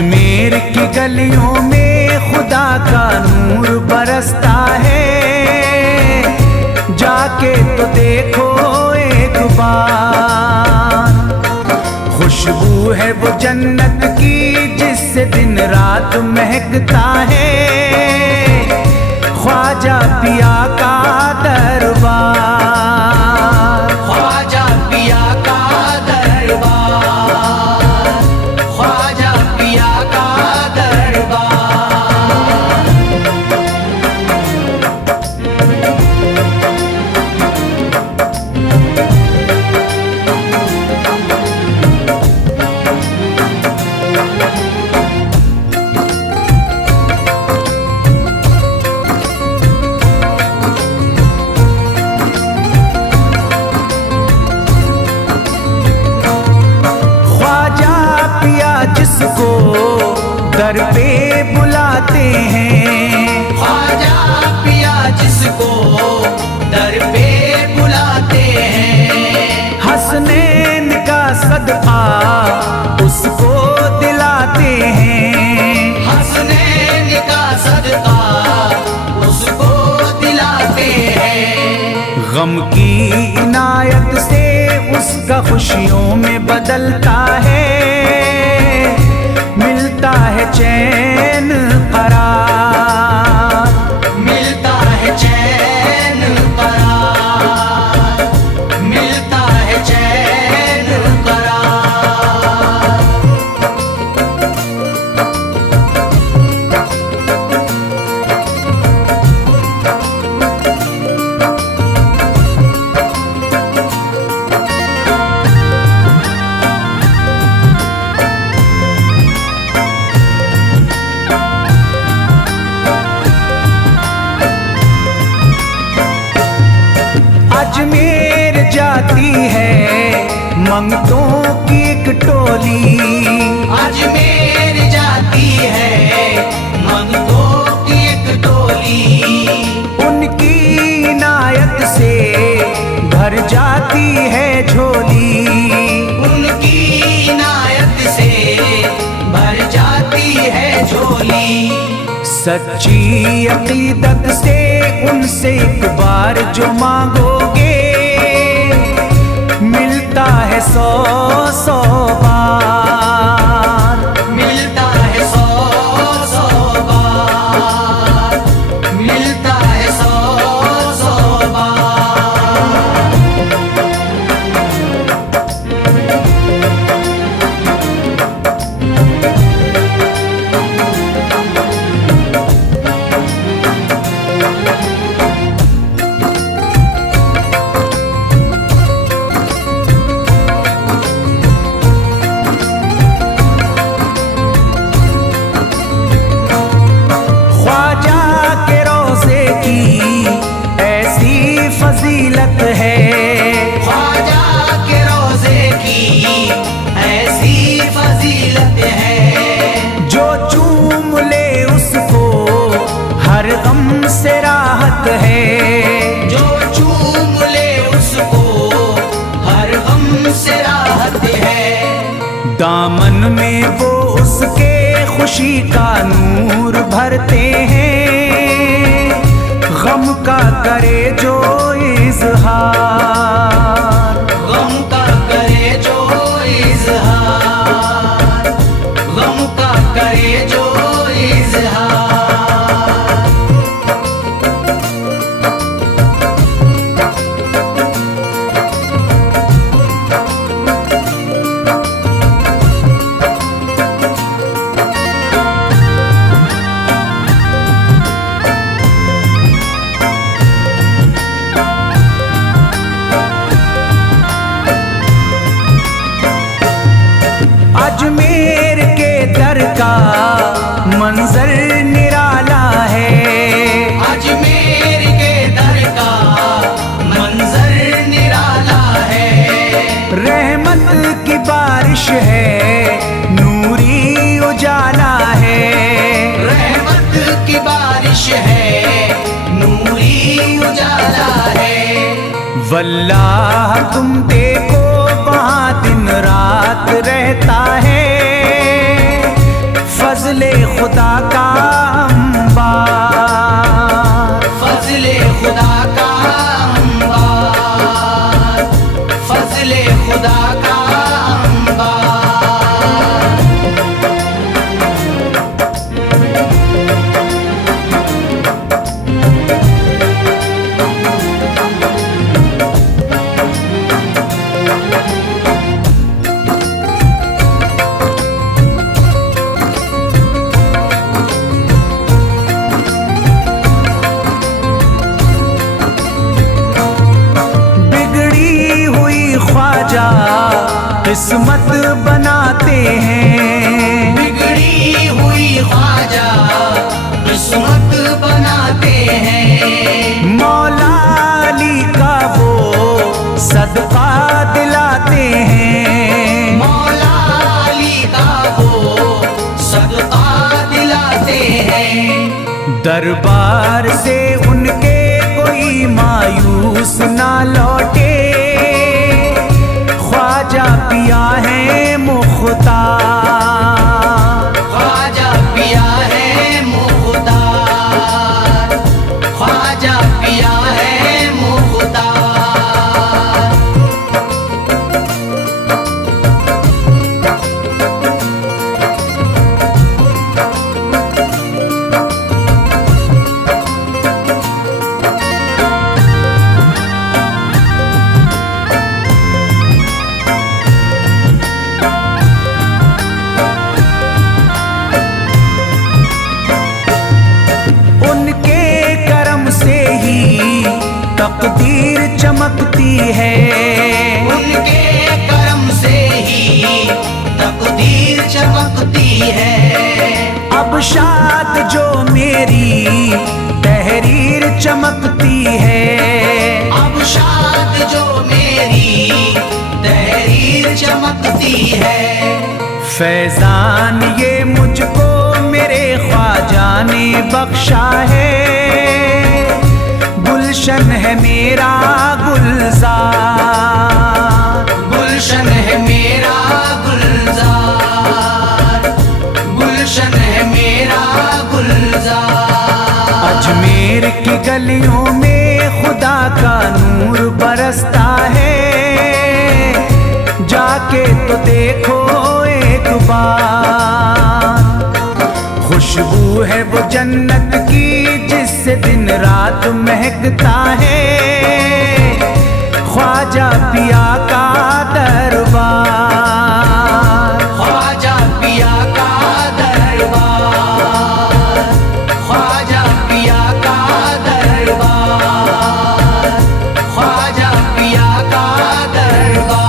अजमेर की गलियों में खुदा का नूर बरसता है, जाके तो देखो एक बार। खुशबू है वो जन्नत की जिससे दिन रात महकता है, ख्वाजा पिया का दरबार। ख्वाजा पिया का दरबार, ख्वाजा पिया का दरबार। जिसको दर पे बुलाते हैं, ख्वाजा पिया जिसको दर पे बुलाते हैं, हसनैन का सदका उसको दिलाते हैं, हसनैन का सदका उसको दिलाते हैं। गम की इनायत से उसका खुशियों में बदलता है, मिलता है चैन करार, मिलता है चैन करार, मिलता है चैन करार। अजमेर जाती है मंगतों की एक टोली, अजमेर जाती है मंगतों की एक टोली, उनकी इनायत से भर जाती है झोली, उनकी इनायत से भर जाती है झोली। सच्ची अकीदत से उनसे एक बार जो मांगोगे, मिलता है 100 बार, मिलता है 100 बार, मिलता है 100 बार। फजीलत है ख्वाजा के रोज़े की ऐसी फजीलत है, जो चूम ले उसको हर गम से राहत है, जो चूम ले उसको हर गम से राहत है। दामन में वो उसके खुशी का नूर भरते हैं, गम का करे जो इज़हार, गम का करे जो इज़हार, गम का करे जो इज़हार। अजमेर के दर का मंजर निराला है, अजमेर के दर का मंजर निराला है। रहमत की बारिश है, नूरी उजाला है, रहमत की बारिश है, नूरी उजाला है। वल्लाह तुम देखो वहाँ दिन रात रहता है, फजले खुदा का अंबार, फजले खुदा का अंबार, फजले खुदा का अंबार। किस्मत बनाते हैं, बिगड़ी हुई ख्वाजा किस्मत बनाते हैं। मौला अली का वो सदका दिलाते हैं, मौला अली का वो सदका दिलाते हैं। दरबार से उनके कोई मायूस ना लौटे, ख्वाजा पिया है मुख्तार, ख्वाजा पिया है मुख्तार, ख्वाजा पिया है मुख्तार। तकदीर चमकती है, उनके करम से ही तकदीर चमकती है। अब शाद जो मेरी तहरीर चमकती है, अब शाद जो मेरी तहरीर चमकती है। फैजान ये मुझको मेरे ख्वाजा ने बख्शा है, गुलशन है मेरा गुलजार, गुलशन है मेरा गुलजार, गुलशन है मेरा गुलजार। अजमेर की गलियों में खुदा का नूर बरसता है, जाके तो देखो एक बार। खुशबू है वो जन्नत की जिससे दिन रात महकता है, ख्वाजा पिया का दरबार, ख्वाजा पिया का दरबार, ख्वाजा पिया का दरबार, ख्वाजा पिया का दरबार।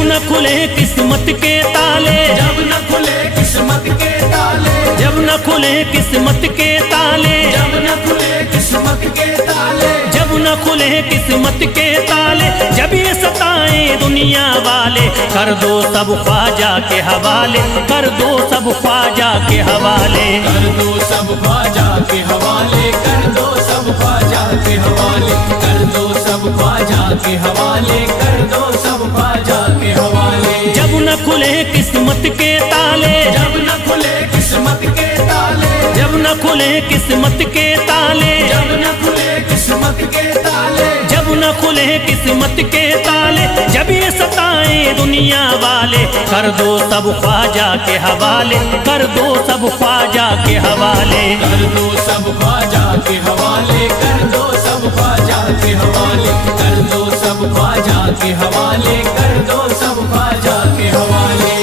न खुले किस्मत के ताले, जब न खुले किस्मत के ताले, जब न खुले किस्मत के ताले, जब न खुले किस्मत के ताले, जब न खुले किस्मत के ताले, जब ये सताएं दुनिया वाले, कर दो सब ख्वाजा के हवाले, कर दो सब ख्वाजा के हवाले, कर दो सब ख्वाजा के हवाले, कर दो सब ख्वाजा के हवाले, कर दो सब ख्वाजा के हवाले, कर दो सब ख्वाजा के हवाले। जब न खुले किस्मत के ताले, जब न खुले किस्मत के ताले, जब न खुले किस्मत के ताले, जब न खुले किस्मत के ताले, जब न खुले किस्मत के ताले, जब ये सताएं दुनिया वाले, कर दो सब ख्वाजा के हवाले, कर दो सब ख्वाजा के हवाले, कर दो सब ख्वाजा के हवाले, कर दो सब ख्वाजा के हवाले, कर दो सब ख्वाजा के हवाले, कर दो सब ख्वाजा के हवाले।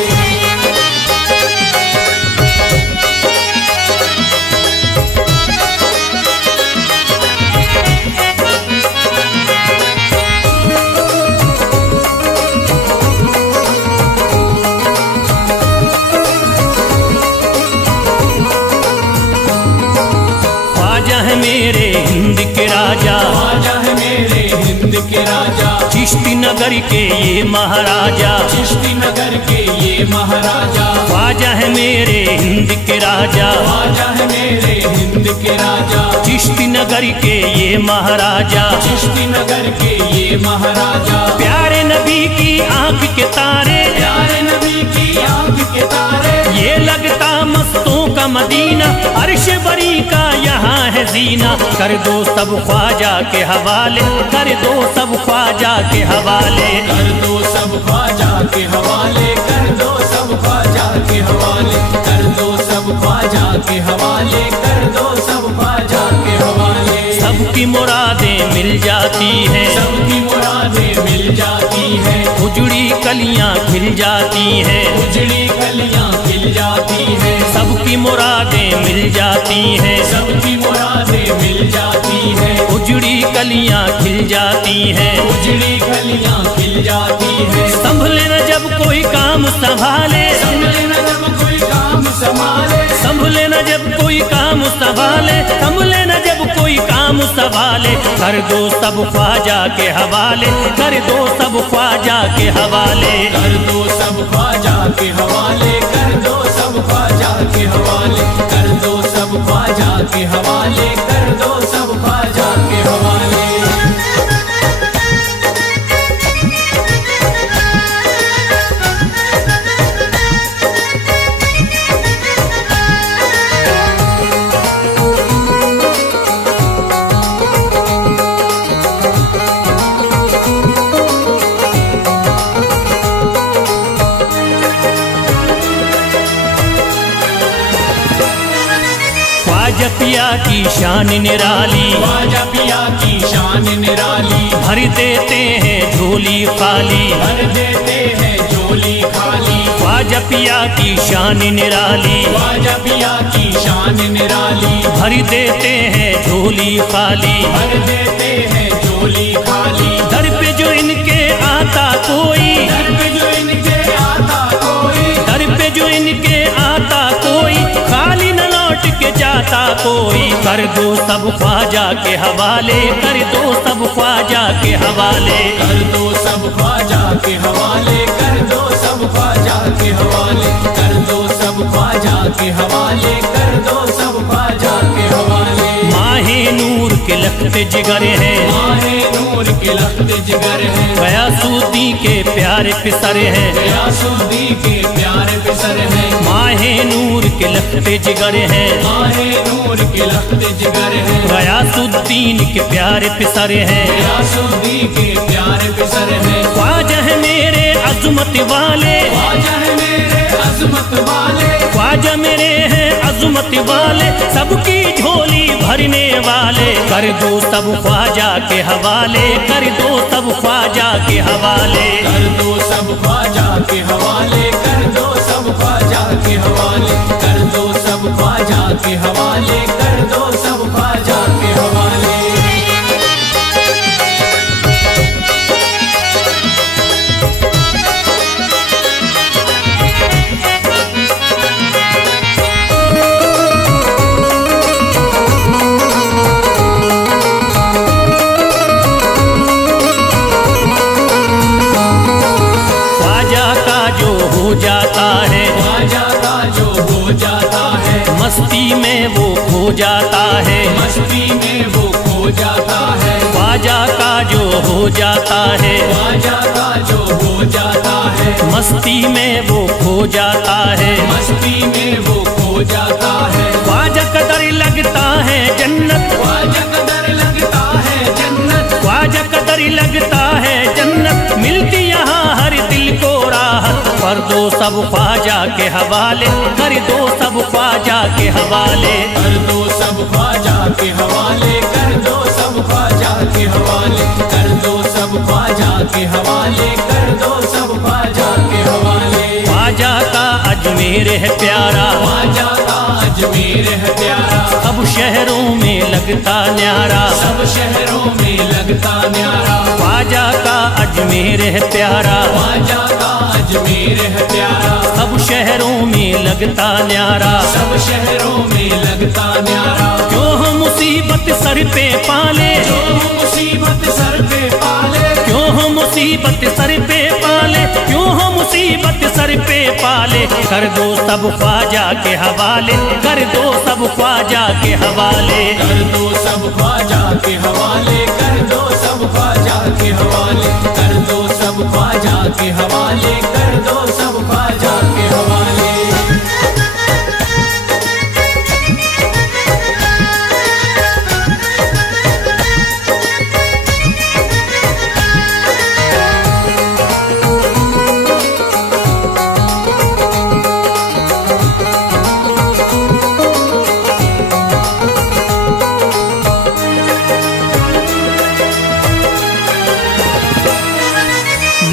के राजा, चिश्ती नगर के ये महाराजा, चिश्ती नगर के ये महाराजा, ख्वाजा है मेरे हिंद के राजा, ख्वाजा है मेरे हिंद के राजा, चिश्ती नगर के ये महाराजा, चिश्ती नगर के ये महाराजा, प्यारे नबी की आंख के तारे, प्यारे नबी की आंख के तारे, ये लगता मस्तों का मदीना, अर्श बरी का यहाँ है जीना। कर दो सब ख्वाजा के हवाले, कर दो सब ख्वाजा के हवाले, कर दो सब ख्वाजा के हवाले, कर दो सब ख्वाजा के हवाले, कर दो सब ख्वाजा के हवाले, कर दो सब ख्वाजा के हवाले। सबकी मुरादें मिल जाती हैं, सबकी मुरादें मिल जाती है, उजड़ी कलियां खिल जाती हैं, उजड़ी कलियां खिल जाती है, सबकी मुरादें मिल जाती हैं, सबकी मुरादें मिल जाती है, उजड़ी कलियां खिल जाती हैं। उजड़ी कलियां खिल जाती है। संभले न जब कोई काम संभाले, संभले न जब कोई काम संभाले, संभले न जब कोई काम संभाले, संभले न जब कोई काम संभाले, कर दो सब ख्वाजा के हवाले, कर दो सब ख्वाजा के हवाले, कर दो सब ख्वाजा के हवाले, कर दो सब ख्वाजा के हवाले, कर दो सब ख्वाजा के हवाले, कर दो सब ख्वाजा के हवाले। ख्वाजा पिया की शान निराली, ख्वाजा पिया की शान निराली, भर देते हैं झोली खाली, भर देते हैं झोली खाली, ख्वाजा पिया की शान निराली, ख्वाजा पिया की शान निराली, भर देते हैं झोली खाली, भर देते हैं झोली खाली। दर पे जो इनके आता कोई, दर पे जो इनके आता कोई, दर पे जो इनके आता कोई, खाली न लौट के जाता कोई, कर दो सब ख्वाजा के हवाले, कर दो सब ख्वाजा के हवाले, कर दो सब ख्वाजा के हवाले, कर दो सब ख्वाजा के हवाले, कर दो सब ख्वाजा के हवाले, कर दो सब ख्वाजा के हवाले। माहे नूर के लखते जिगर हैं, माहे नूर के लखते जिगर हैं, गयासुद्दीन के प्यारे पिसर हैं, गयासुद्दीन के प्यारे पिसर हैं, माहे नूर के लखते जिगर हैं, माहे नूर के लखते जिगर हैं, गयासुद्दीन के प्यारे पिसर हैं, गयासुद्दीन के प्यारे पिसर हैं। ख्वाजा है मेरे अज़मत वाले, ख्वाजा है मेरे अज़मत वाले, ख्वाजा मेरे हैं अज़मत वाले, सबकी झोली भरने वाले, कर दो सब ख्वाजा के हवाले, कर दो सब ख्वाजा के हवाले, कर दो सब ख्वाजा के हवाले, कर दो सब ख्वाजा के हवाले, कर दो सब ख्वाजा के हवाले, कर दो सब ख्वाजा के हवाले। हो जाता है, ख्वाजा का जो हो जाता है, मस्ती में वो खो जाता है, मस्ती में वो खो जाता है, ख्वाजा का जो हो जाता है, ख्वाजा का जो हो जाता है, मस्ती में वो खो जाता है, मस्ती में वो खो जाता है। ख्वाजा कदर लगता है जन्नत, ख्वाजा कदर लगता है जन्नत, ख्वाजा कदर लगता है जन्नत, मिलती यहाँ हर दिल को राहत, कर दो सब ख्वाजा के हवाले, कर दो सब ख्वाजा के हवाले, कर दो सब ख्वाजा के हवाले, कर दो सब ख्वाजा के हवाले, कर दो सब ख्वाजा के हवाले, कर दो सब ख्वाजा के हवाले। ख्वाजा का अजमेर है प्यारा, ख्वाजा का अजमेर है प्यारा, सब शहरों में लगता न्यारा, सब शहरों में लगता न्यारा, ख्वाजा का अजमेर है प्यारा, ख्वाजा का अजमेर है प्यारा, सब शहरों में लगता न्यारा, सब शहरों में लगता न्यारा। जो हम मुसीबत सर पे पाले, जो मुसीबत सर पे पाले, मुसीबत सर पे पाले, क्यों हो मुसीबत सर पे पाले, कर दो सब ख्वाजा के हवाले, कर दो सब ख्वाजा के हवाले, कर दो सब ख्वाजा के हवाले, कर दो सब ख्वाजा के हवाले, कर दो सब ख्वाजा के हवाले, कर दो सब ख्वाजा के हवाले।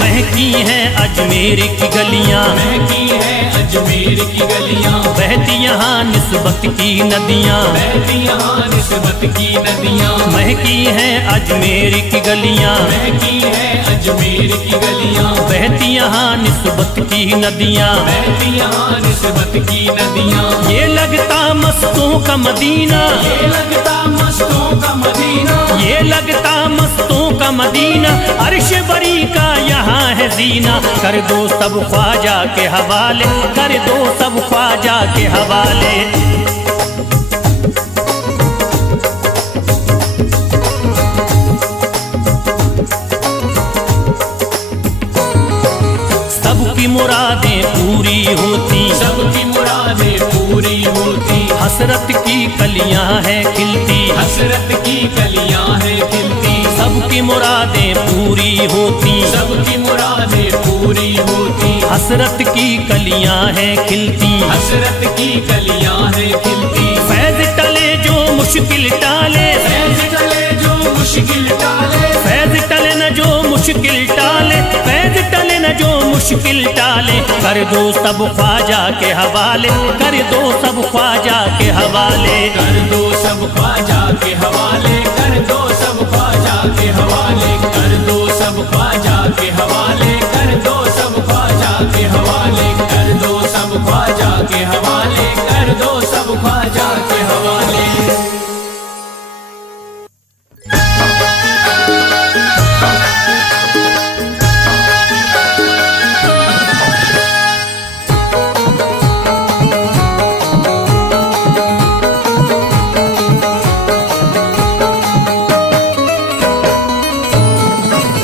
महकी हैं अजमेर की गलियां, महकी है अजमेर की गलियां, बहती यहाँ निस्बत की नदियां, बहती यहाँ निस्बत की नदियां, महकी हैं अजमेर की गलियां, महकी है अजमेर की गलियां, बहती यहाँ निस्बत की नदियां, बहती यहाँ निस्बत की नदियां। ये लगता मस्तों का मदीना, ये लगता मस्तों का मदीना, ये लगता मस्तों का मदीना, अर्श बरी का यहाँ है जीना, कर दो सब ख्वाजा के हवाले, कर दो सब ख्वाजा के हवाले। सबकी मुरादें पूरी होती, सबकी मुरादें पूरी होती, हसरत की कलियां हैं खिलती, हसरत की कलियां हैं खिलती, सबकी मुरादें पूरी होती, सबकी मुरादें पूरी होती, हसरत की कलियां हैं खिलती, हसरत की कलियां हैं खिलती। फैज टले जो मुश्किल टाले, फैज टले जो मुश्किल टाले, फैज टले न जो मुश्किल टाले, फैज टले न जो मुश्किल टाले, कर दो सब ख्वाजा के हवाले, कर दो सब ख्वाजा के हवाले, कर दो सब ख्वाजा के हवाले, कर दो सब ख्वाजा के हवाले, कर दो सब ख्वाजा के हवाले, कर दो सब ख्वाजा के हवाले, कर दो सब ख्वाजा के हवाले, कर दो सब ख्वाजा के हवाले।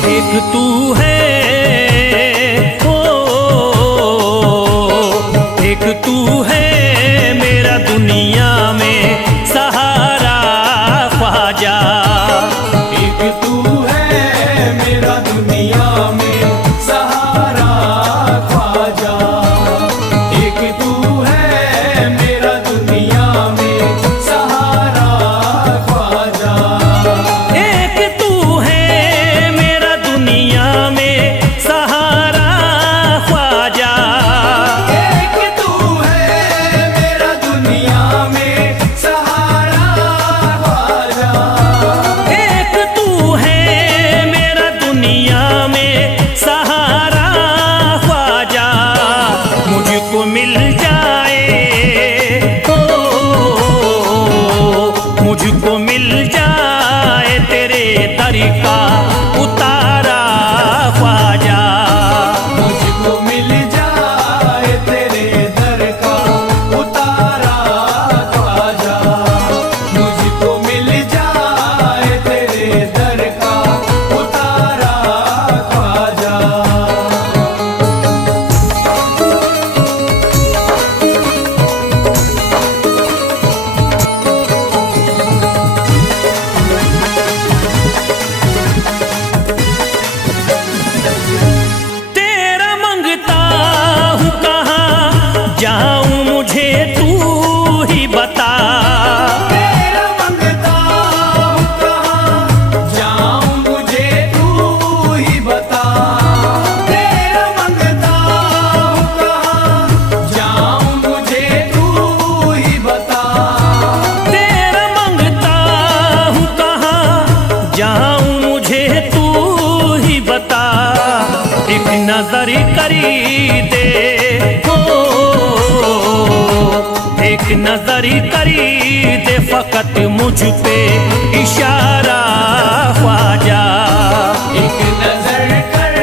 एक तू है ओ, एक तू है मेरा दुनिया में सहारा ख्वाजा, एक तू है मेरा दुनिया में सहारा ख्वाजा, एक तू है मेरा दुनिया में सहारा ख्वाजा, एक तू है मेरा दुनिया में सहारा ख्वाजा, एक तू है मेरा दुनिया में सहारा ख्वाजा, एक तू है मेरा दुनिया में सहारा ख्वाजा, मुझको मिल जाए ओ, मुझको मिल जाए तेरे दर का उतारा ख्वाजा, मुझको मिल जाए तेरे दर का उतारा ख्वाजा, मुझको मिल जाए तेरे दर का उतारा ख्वाजा। तेरा मंगता हूँ कहाँ जाऊँ मुझे तू ही बता, तेरा मंगता हूँ कहाँ जाऊँ मुझे तू ही बता, तेरा मंगता हूँ कहाँ जाऊँ मुझे तू ही बता, तेरा मंगता हूँ कहाँ जाऊँ मुझे तू ही बता, एक नजर करी दे हो, एक नजर करी दे फकत मुझ पे इशारा ख्वाजा, एक नजर कर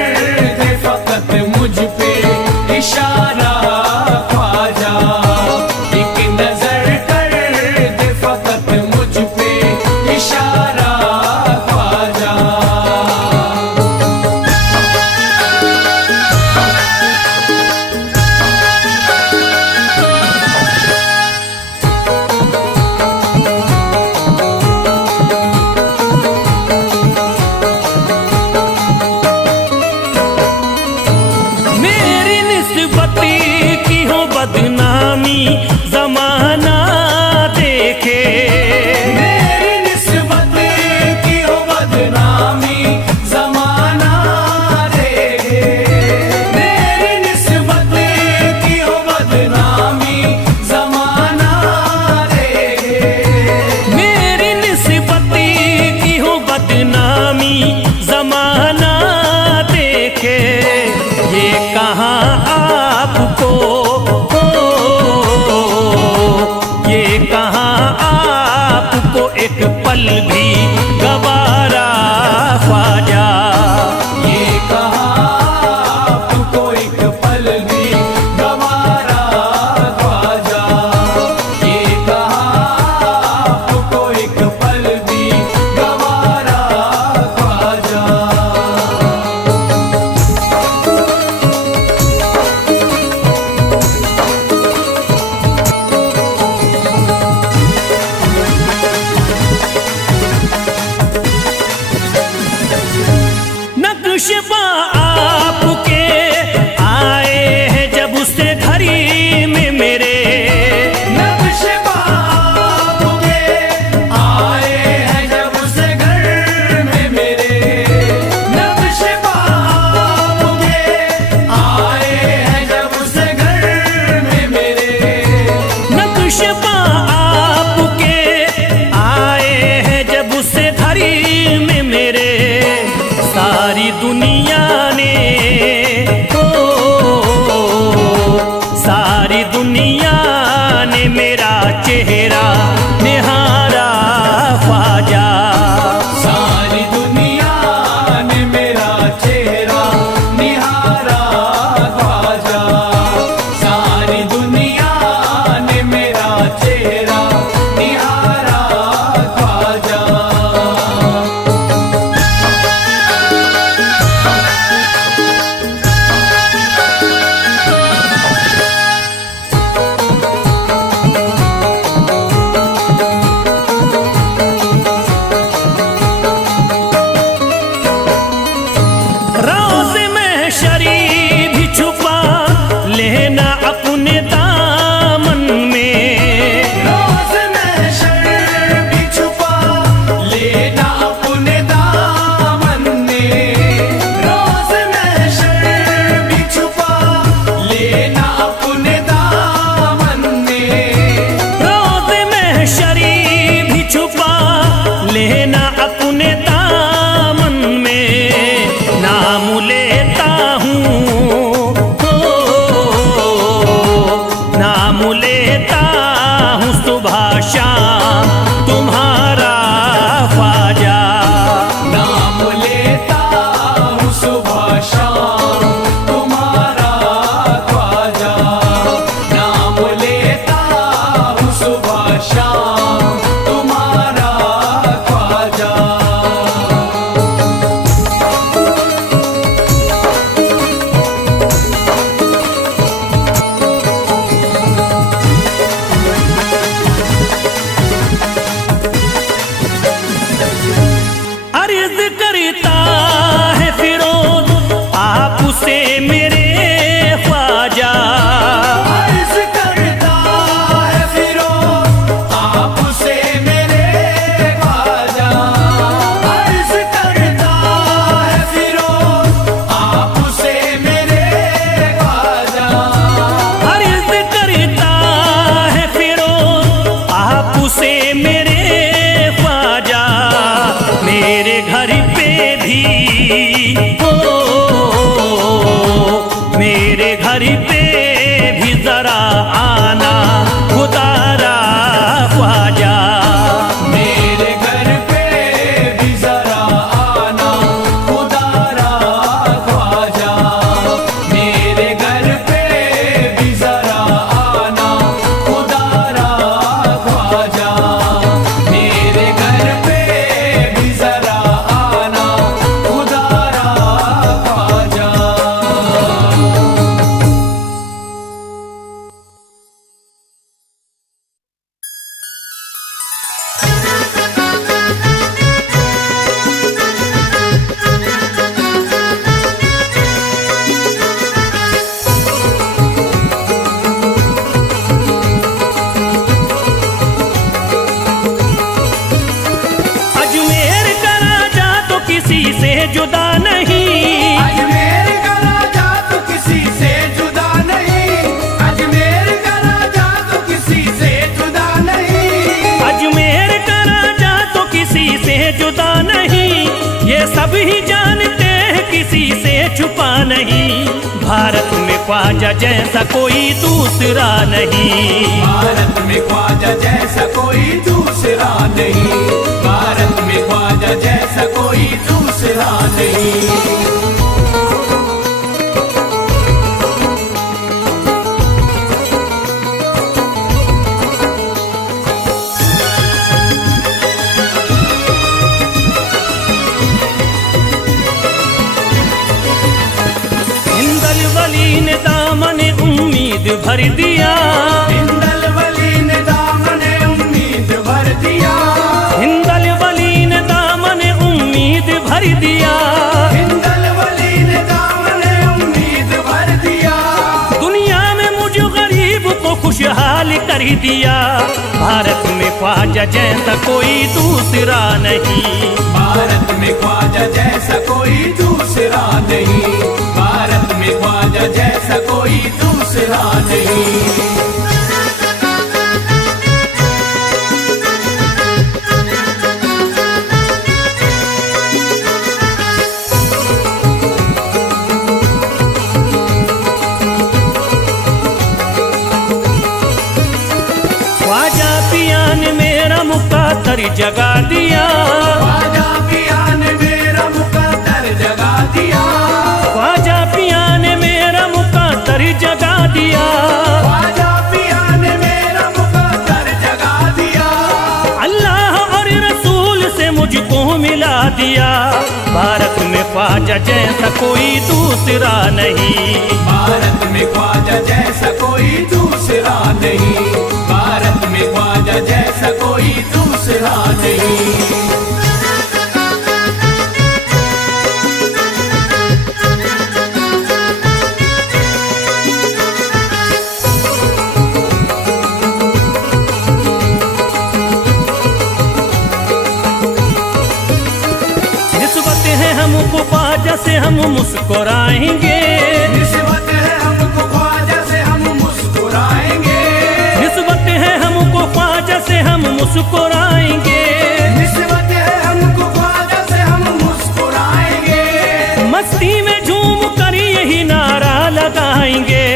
सारी दुनिया ने सारी दुनिया ने मेरा चेहरा निहारा ख्वाजा। सारी दुनिया ने मेरा चेहरा निहारा ख्वाजा। सारी दुनिया ने मेरा चेहरा निहारा ख्वाजा। रोज़ महशरी भी छुपा लेना अपने दामन में। रोज़ महशर भी छुपा लेना अपने दामन में। रोज़ महशर भी छुपा लेना अपने दामन में। रोज़ महशरी भी छुपा लेना अपने दामन में। नाम लेता हूँ नाम लेता हूँ सुबह शाम तुम्हारा ख्वाजा। नाम लेता हूँ सुबह शाम तुम्हारा ख्वाजा। नाम लेता हूँ सुबह शाम तुम्हारा ख्वाजा। अर्ज़ करता है फिरोज आपसे मेरे ख्वाजा। अर्ज़ करता है फिरोज आपसे मेरे ख्वाजा। अर्ज़ करता है फिरोज आपसे मेरे ख्वाजा। अर्ज़ करता है फिरोज आपसे मेरे ख्वाजा। मेरे घर पे भी मेरे घर पे भी जरा आना खुदारा ख्वाजा। मेरे घर पे भी जरा आना खुदारा ख्वाजा। मेरे घर पे भी जरा आना खुदारा ख्वाजा। मेरे घर पे भी जरा आना खुदारा ख्वाजा। अजमेर का राजा तो किसी से जुदा नहीं। अजमेर का राजा तो किसी से जुदा नहीं। अजमेर का राजा तो किसी से जुदा नहीं। अजमेर का राजा तो किसी से जुदा नहीं। ये सब ही जानते हैं किसी से छुपा नहीं। भारत में ख्वाजा जैसा कोई दूसरा नहीं। भारत में ख्वाजा जैसा कोई दूसरा नहीं। भारत में ख्वाजा जैसा कोई दूसरा नहीं। हिंदल वली ने दामन उम्मीद भर दिया। हिंदल वली ने दामन उम्मीद भर दिया। हिंदल वली ने दामन उम्मीद भर दिया। हिंदल वली ने दामन उम्मीद भर दिया। दुनिया में मुझ गरीब को खुशहाल कर दिया। भारत में ख्वाजा जैसा कोई दूसरा नहीं। भारत में ख्वाजा जैसा कोई दूसरा नहीं। भारत में ख्वाजा जैसा कोई दूसरा नहीं। जगा दिया, ख्वाजा पिया ने मेरा मुकद्दर जगा दिया, ख्वाजा पिया ने मेरा मुकद्दर जगा दिया, ख्वाजा पिया ने मेरा मुकद्दर जगा दिया, अल्लाह और रसूल से मुझको मिला दिया। भारत में ख्वाजा जैसा कोई दूसरा नहीं, भारत में ख्वाजा जैसा कोई दूसरा नहीं, भारत में ख्वाजा जैसा कोई दूसरा नहीं। निस्बत है हमको ख्वाजा से हम मुस्कुराएंगे, निस्बत है हमको ख्वाजा से हम मुस्कुराएंगे, निस्बत है हमको ख्वाजा से हम मुस्कुराएंगे, निस्बत है हमको ख्वाजा से हम मुस्कुराएंगे, मस्ती में झूम कर यही नारा लगाएंगे।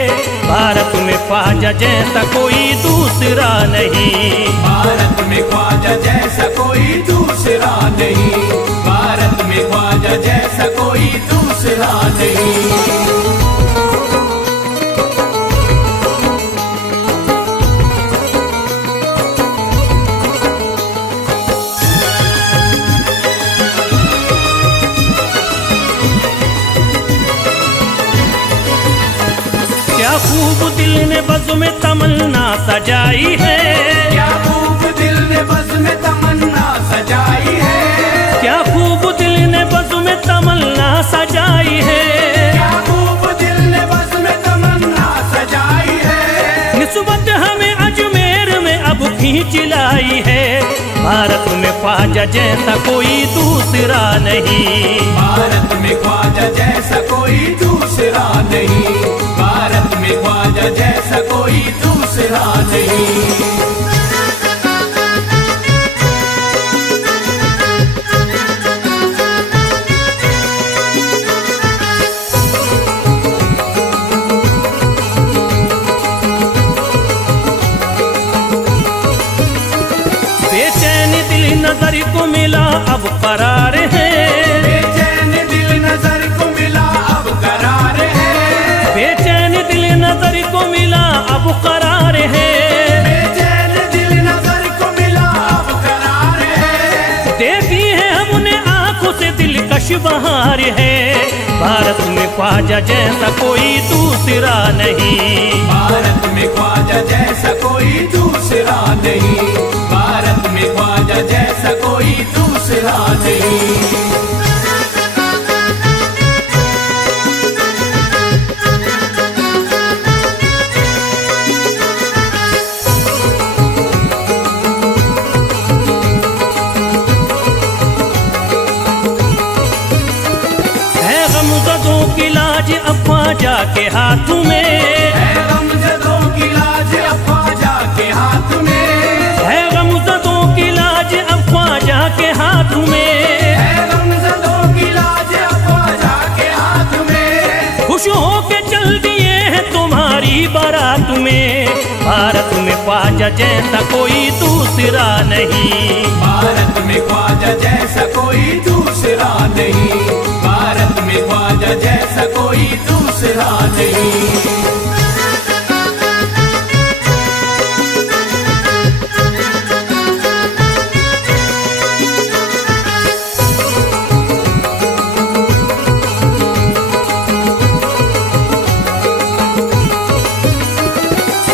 भारत में ख्वाजा जैसा कोई दूसरा नहीं, भारत में ख्वाजा जैसा कोई दूसरा नहीं, भारत में ख्वाजा जैसा कोई दूसरा नहीं। क्या खूब दिल ने बज़्म में तमन्ना सजाई है, क्या खूब दिल ने बज़्म में तमन्ना सजाई है, क्या खूब दिल ने बज़्म में तमन्ना सजाई है, क्या खूब दिल ने बज़्म में तमन्ना सजाई है, निस्बत हमें अजमेर में अब खींच लाई है। भारत में ख्वाजा जैसा कोई दूसरा नहीं, भारत में ख्वाजा जैसा कोई दूसरा नहीं, भारत में ख्वाजा जैसा कोई दूसरा नहीं। बेचैन दिल नजर को मिला अब करार है, बेचैन दिल नजर को मिला अब करार है, बेचैन दिल नजर को मिला अब करार है, बेचैन दिल नजर को मिला अब करार है, देखी है हमने आंखों से दिलकश बहार है। भारत में ख्वाजा जैसा कोई दूसरा नहीं, भारत में ख्वाजा जैसा कोई दूसरा नहीं, भारत में ख्वाजा जैसा कोई दूसरा नहीं। है गमज़दों की लाज अब ख्वाजा के हाथ में, है गमज़दों की लाज अब ख्वाजा के हाथ में, है गमज़दों की लाज अब ख्वाजा के हाथ में, है गमज़दों की लाज अब ख्वाजा के हाथ में, खुश होके चल दिए हैं तुम्हारी बारात में। भारत में ख्वाजा जैसा कोई दूसरा नहीं, भारत में ख्वाजा जैसा कोई दूसरा नहीं, भारत में ख्वाजा जैसा कोई दूसरा नहीं।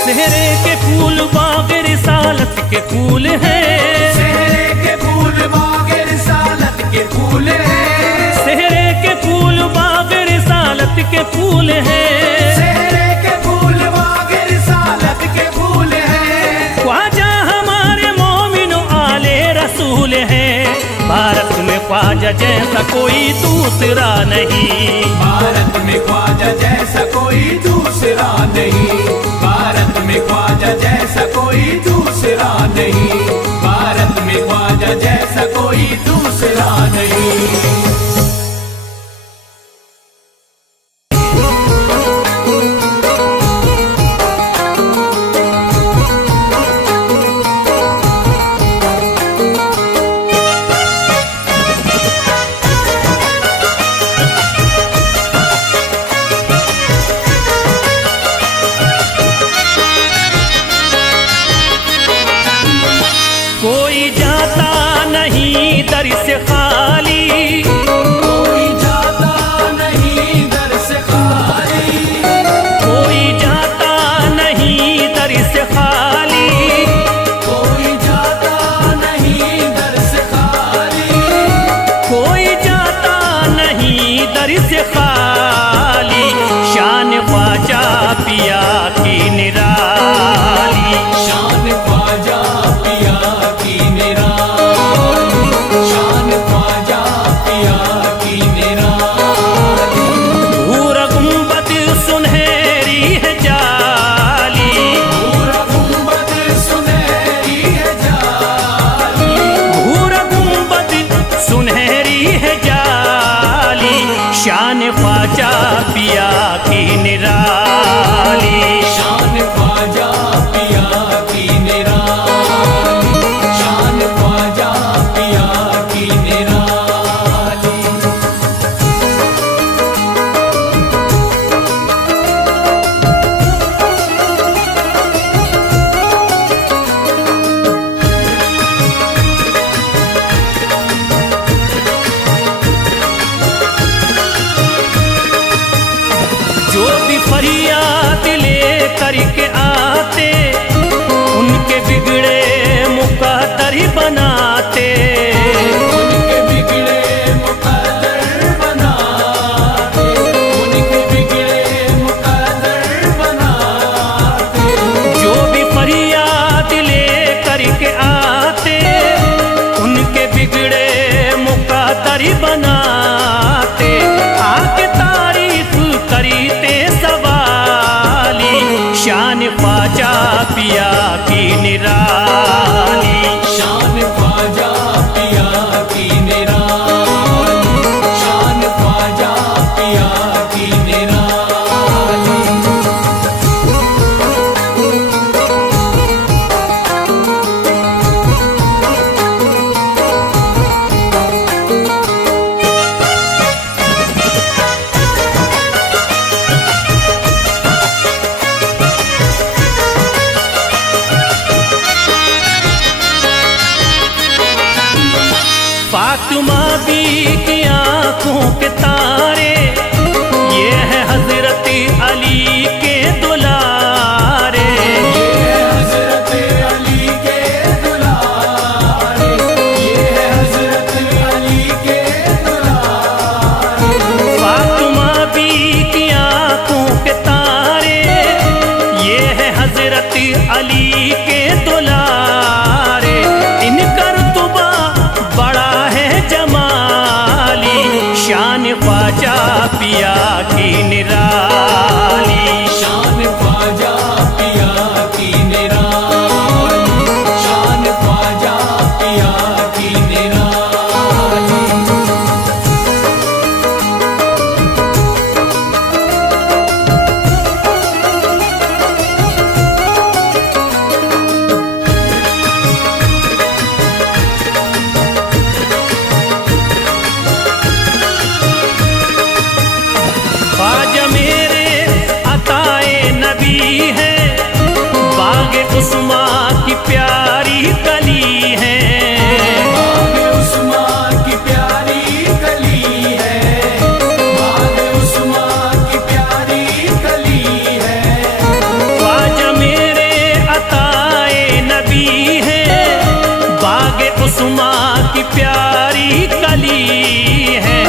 सेहरे के फूल बाग रिसालत के फूल हैं, सेहरे के फूल बाग रिसालत के फूल हैं, सेहरे के फूल बाग रिसालत के फूल हैं, सेहरे के फूल बाग रिसालत के फूल हैं, ख्वाजा हमारे मोमिनो आले रसूल हैं। भारत में ख्वाजा जैसा कोई दूसरा नहीं, भारत में ख्वाजा जैसा कोई दूसरा नहीं, भारत में ख्वाजा जैसा कोई दूसरा नहीं, भारत में ख्वाजा जैसा कोई दूसरा नहीं। से खाली, शान ख्वाजा पिया की निराली। शान ख्वाजा पिया की निराली, शान ख्वाजा पिया की निराली। भूर गुंबद सुनहरी है जाली, भूर गुंबद सुनहरी है जाली, भूर गुंबद सुनहरी है जाली, शान ख्वाजा पिया की निराली। शान ख्वाजा पिया की निराली, शान ख्वाजा पिया की निराली। जो भी फरियाद ले करके आते, उनके बिगड़े मुकद्दर ही बनाते। उनके बिगड़े मुकद्दर बनाते, उनके बिगड़े मुकद्दर बनाते। जो भी फरियाद ले करके आते, उनके बिगड़े मुकद्दर ही बनाते। आके तारीफ करीते सवाली, शान ख्वाजा पिया की निराली। शान ख्वाजा पिया की निराली, शान ख्वाजा पिया की निराली। फातिमा बी की आंखों के तारे, ये है हजरत अली के दुलारे। ये है हजरत अली के दुलारे, ये है हजरत अली के दुलारे। फातिमा बी की आंखों के तारे, ये है हजरत अली के दुलारे। इनका रुतबा बड़ा है जमाली, शान ख्वाजा पिया की निराली। शान ख्वाजा पिया की निराली, शान ख्वाजा पिया की निराली। ख्वाजा मेरे अताए नबी है, बाग उस्मा की प्यारी कली है। बाग उस्मा की प्यारी कली है, बाग उस्मा की प्यारी कली है। ख्वाजा मेरे अताए नबी है, बाग उस्मा की प्यारी कली है।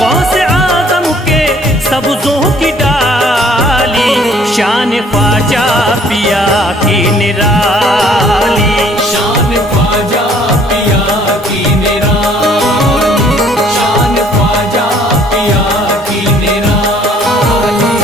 गौसे आजम के सब्जों की डाली, शान ख्वाजा पिया की निराली। शान ख्वाजा पिया की निराली, शान ख्वाजा पिया की निराली।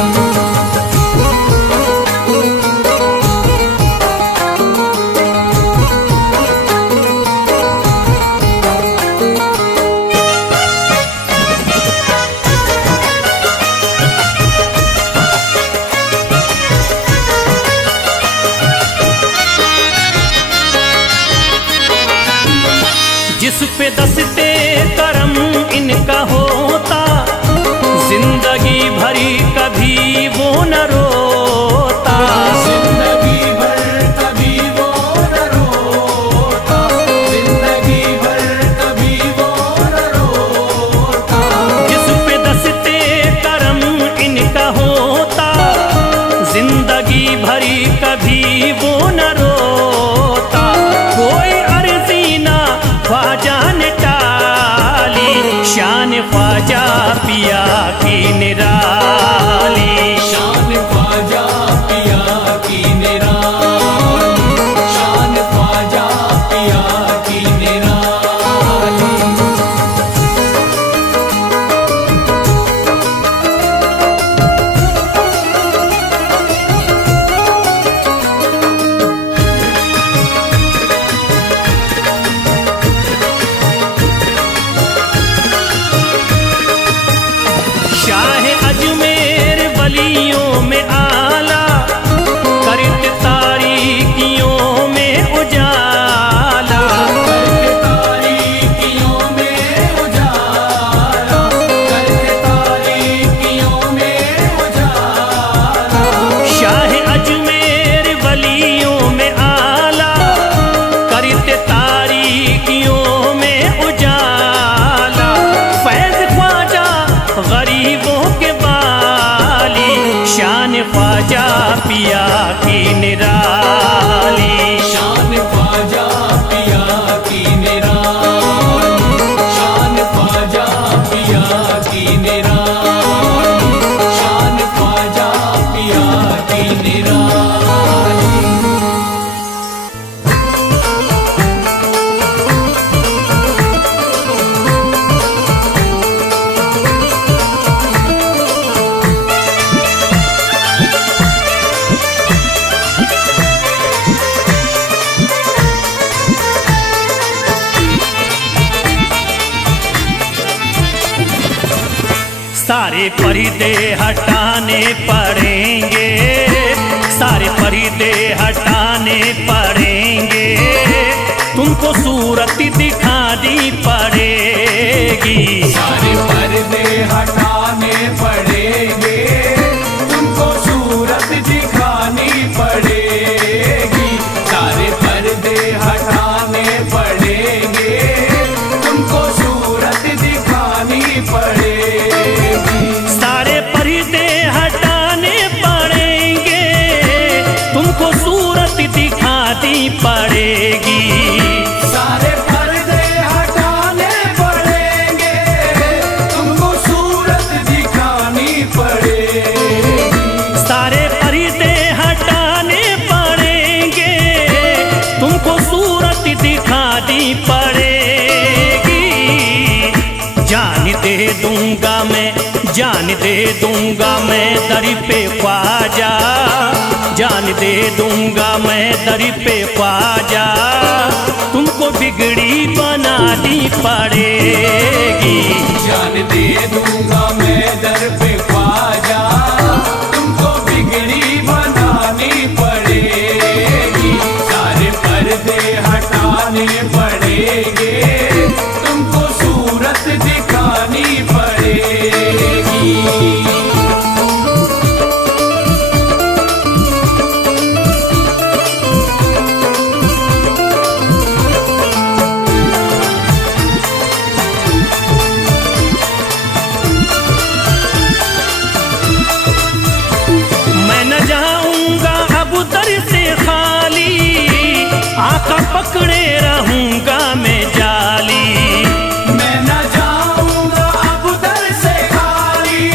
पिया की निराली। शान ख्वाजा पिया की निराली, शान ख्वाजा पिया की निराली। शाह अजमेर वलियों में आला, करत तारीकियों में उजाला। करके तारीकियों में उजाला, करके तारीकियों में उजाला। शाह अजमेर वलियों में आला, करत तारीकियों में उजाला। फैज ख्वाजा गरीबों के बाली, शान ख्वाजा पिया की निराली। शान ख्वाजा पिया की निराली, शान ख्वाजा पिया की निराली, शान ख्वाजा पिया की निराली। सारे पर्दे हटाने पड़ेंगे, सारे पर्दे हटाने पड़ेंगे। तुमको सूरत दिखानी पड़ेगी। सारे पर्दे हटाने पड़ेंगे, तुमको सूरत दिखानी पड़ेगी। सारे पर्दे हटाने पड़ेंगे, तुमको सूरत दिखानी पड़ेगी। सारे पर्दे हटाने पड़ेंगे, तुमको सूरत दिखानी पड़ेगी। सारे पर्दे हटाने पड़ेंगे, तुमको सूरत दिखानी पड़ेगी। सारे पर्दे हटाने पड़ेंगे, तुमको सूरत दिखानी पड़ेगी। जान दे दूंगा मैं, जान दे दूंगा मैं दर पे ख्वाजा, जान दे दूंगा मैं दर पे ख्वाजा। तुमको बिगड़ी बनानी पड़ेगी। जान दे दूंगा मैं दर पे ख्वाजा, तुमको बिगड़ी बनानी पड़ेगी। सारे पर्दे हटाने पड़ेंगे, तुमको सूरत दिखानी पड़ेगी। मैं न जाऊंगा अब दर से खाली, आका पकड़े रहूंगा मैं जाली। मैं न जाऊंगा अब दर से खाली,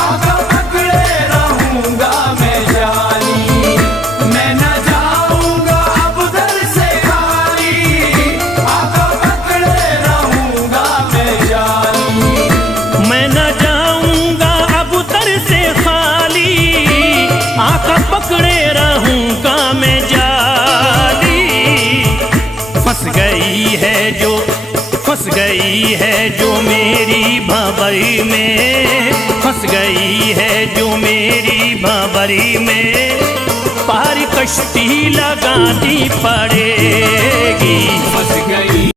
आका पकड़े रहूंगा मैं जाली। मैं न जाऊंगा अब दर से खाली, आका पकड़े रहूंगा मैं जाली। मैं न जाऊंगा अब दर से खाली, आका पकड़े रहूंगा मैं जाली। फंस गई है जो, फंस गई है जो मेरी भंवरी में, फंस गई है जो मेरी भंवरी में। पार कश्ती लगानी पड़ेगी। फंस गई